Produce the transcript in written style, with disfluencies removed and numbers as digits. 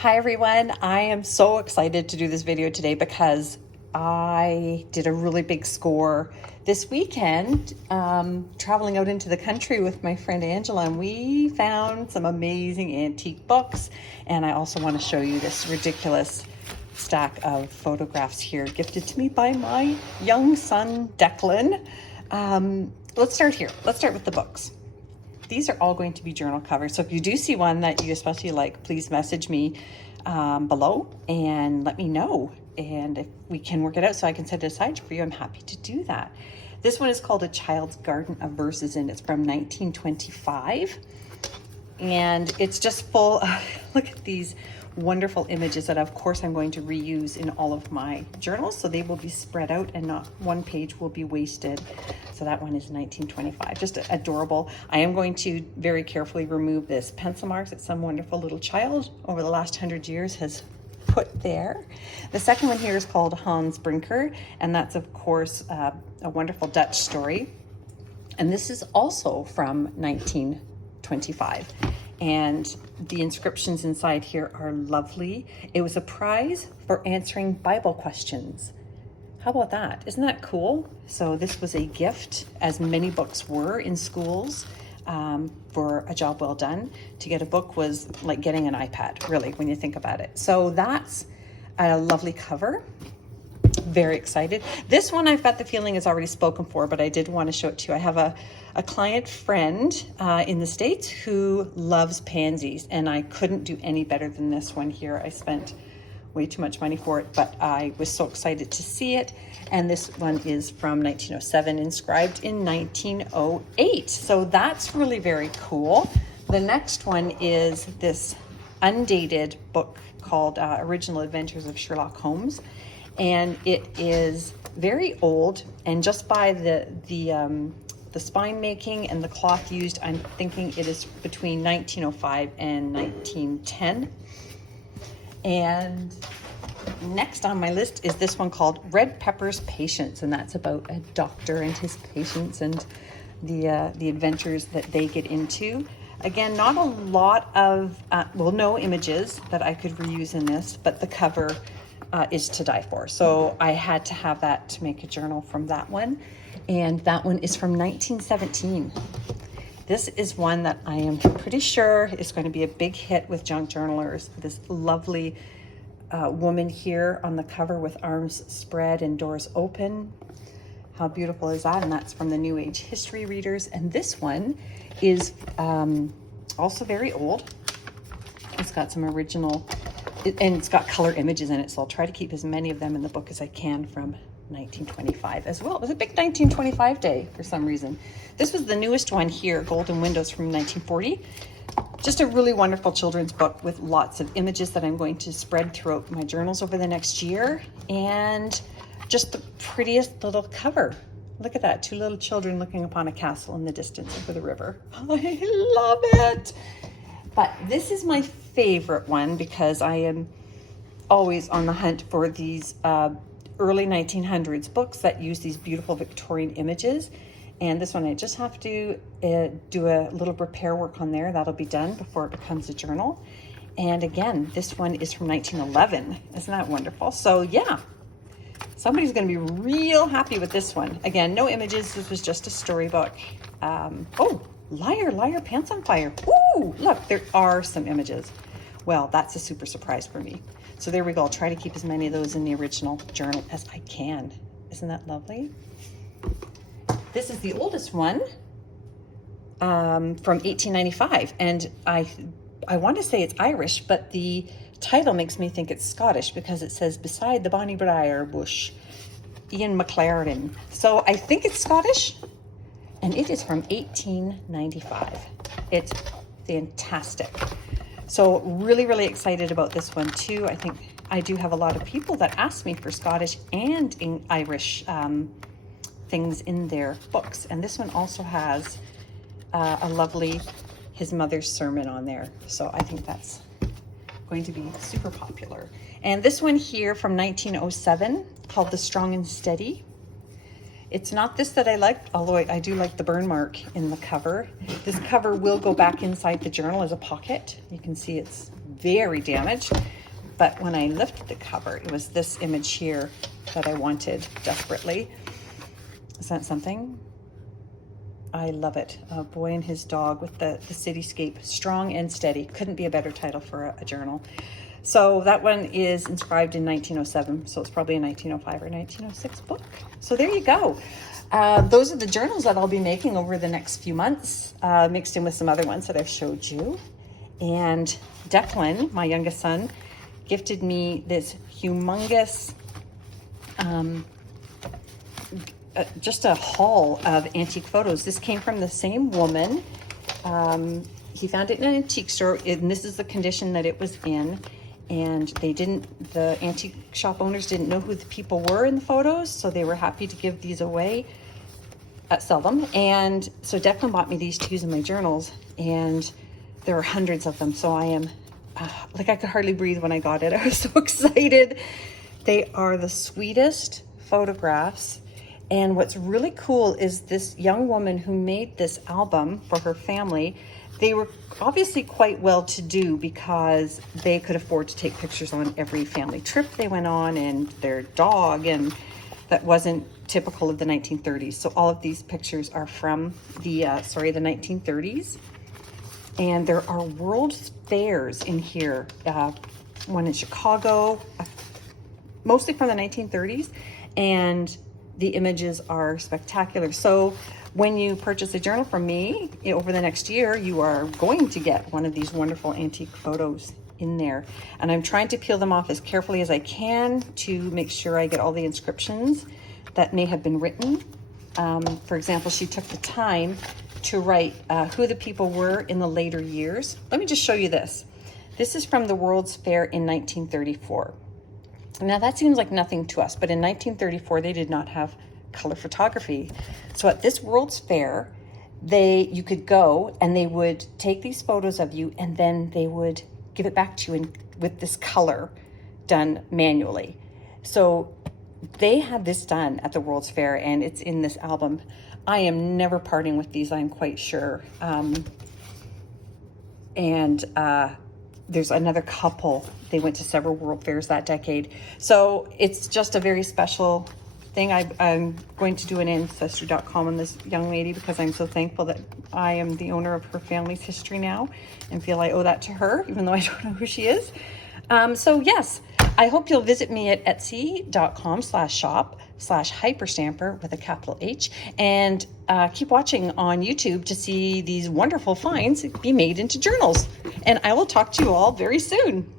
Hi everyone, I am so excited to do this video today because I did a really big score this weekend traveling out into the country with my friend Angela, and we found some amazing antique books. And I also want to show you this ridiculous stack of photographs here gifted to me by my young son Declan. Let's start here. Let's start with the books. These are all going to be journal covers. So if you do see one that you especially like, please message me below and let me know. And if we can work it out so I can set it aside for you, I'm happy to do that. This one is called A Child's Garden of Verses, and it's from 1925. And it's just full of, look at these wonderful images that of course I'm going to reuse in all of my journals, so they will be spread out and not one page will be wasted. So that one is 1925, just adorable. I am going to very carefully remove this pencil marks that some wonderful little child over the last 100 years has put there. The second one here is called Hans Brinker, and that's of course a wonderful Dutch story, and this is also from 1925. And the inscriptions inside here are lovely. It was a prize for answering Bible questions. How about that? Isn't that cool? So this was a gift, as many books were in schools, for a job well done. To get a book was like getting an iPad, really, when you think about it. So that's a lovely cover. Very excited. This one I've got the feeling is already spoken for, but I did want to show it to you. I have a client friend in the States who loves pansies, and I couldn't do any better than this one here. I spent way too much money for it, but I was so excited to see it. And this one is from 1907, inscribed in 1908. So that's really very cool. The next one is this undated book called Original Adventures of Sherlock Holmes. And it is very old, and just by the spine making and the cloth used, I'm thinking it is between 1905 and 1910. And next on my list is this one called Red Pepper's Patients, and that's about a doctor and his patients and the adventures that they get into. Again, not a lot of, no images that I could reuse in this, but the cover is to die for. So I had to have that to make a journal from that one. And that one is from 1917. This is one that I am pretty sure is going to be a big hit with junk journalers. This lovely woman here on the cover with arms spread and doors open. How beautiful is that? And that's from the New Age history readers. And this one is also very old. It's got some original, and it's got color images in it, so I'll try to keep as many of them in the book as I can from 1925 as well. It was a big 1925 day for some reason. This was the newest one here, Golden Windows, from 1940. Just a really wonderful children's book with lots of images that I'm going to spread throughout my journals over the next year, and just the prettiest little cover. Look at that, two little children looking upon a castle in the distance over the river. I love it. But this is my favorite one because I am always on the hunt for these early 1900s books that use these beautiful Victorian images. And this one, I just have to do a little repair work on there. That'll be done before it becomes a journal. And again, this one is from 1911. Isn't that wonderful? So yeah, somebody's going to be real happy with this one. Again, no images. This was just a storybook. Oh, Liar, Liar, Pants on Fire. Ooh, look, there are some images. Well, that's a super surprise for me. So there we go. I'll try to keep as many of those in the original journal as I can. Isn't that lovely? This is the oldest one from 1895. And I want to say it's Irish, but the title makes me think it's Scottish because it says Beside the Bonnie Briar Bush, Ian McLaren. So I think it's Scottish. And it is from 1895. It's fantastic. So really, really excited about this one too. I think I do have a lot of people that ask me for Scottish and in Irish things in their books. And this one also has a lovely his mother's sermon on there. So I think that's going to be super popular. And this one here from 1907 called The Strong and Steady. It's not this that I like, although I do like the burn mark in the cover. This cover will go back inside the journal as a pocket. You can see it's very damaged. But when I lifted the cover, it was this image here that I wanted desperately. Is that something? I love it. A boy and his dog with the cityscape, strong and steady. Couldn't be a better title for a journal. So that one is inscribed in 1907. So it's probably a 1905 or 1906 book. So there you go. Those are the journals that I'll be making over the next few months, mixed in with some other ones that I've showed you. And Declan, my youngest son, gifted me this humongous, just a haul of antique photos. This came from the same woman. He found it in an antique store, and this is the condition that it was in. And the antique shop owners didn't know who the people were in the photos, so they were happy to give these away, sell them. And so Declan bought me these to use in my journals, and there are hundreds of them. So I am, like, I could hardly breathe when I got it. I was so excited. They are the sweetest photographs. And what's really cool is this young woman who made this album for her family. They were obviously quite well to do because they could afford to take pictures on every family trip they went on and their dog, and that wasn't typical of the 1930s. So all of these pictures are from the 1930s. And there are world fairs in here. One in Chicago, mostly from the 1930s. And the images are spectacular. So when you purchase a journal from me over the next year, you are going to get one of these wonderful antique photos in there. And I'm trying to peel them off as carefully as I can to make sure I get all the inscriptions that may have been written. For example, she took the time to write who the people were in the later years. Let me just show you this. This is from the World's Fair in 1934. Now that seems like nothing to us, but in 1934, they did not have color photography. So at this World's Fair, you could go and they would take these photos of you and then they would give it back to you with this color done manually. So they had this done at the World's Fair and it's in this album. I am never parting with these, I'm quite sure. There's another couple. They went to several World Fairs that decade. So it's just a very special thing. I'm going to do an ancestry.com on this young lady because I'm so thankful that I am the owner of her family's history now and feel I owe that to her, even though I don't know who she is. So yes, I hope you'll visit me at etsy.com/shop/hyperstamper with a capital H, and keep watching on YouTube to see these wonderful finds be made into journals. And I will talk to you all very soon.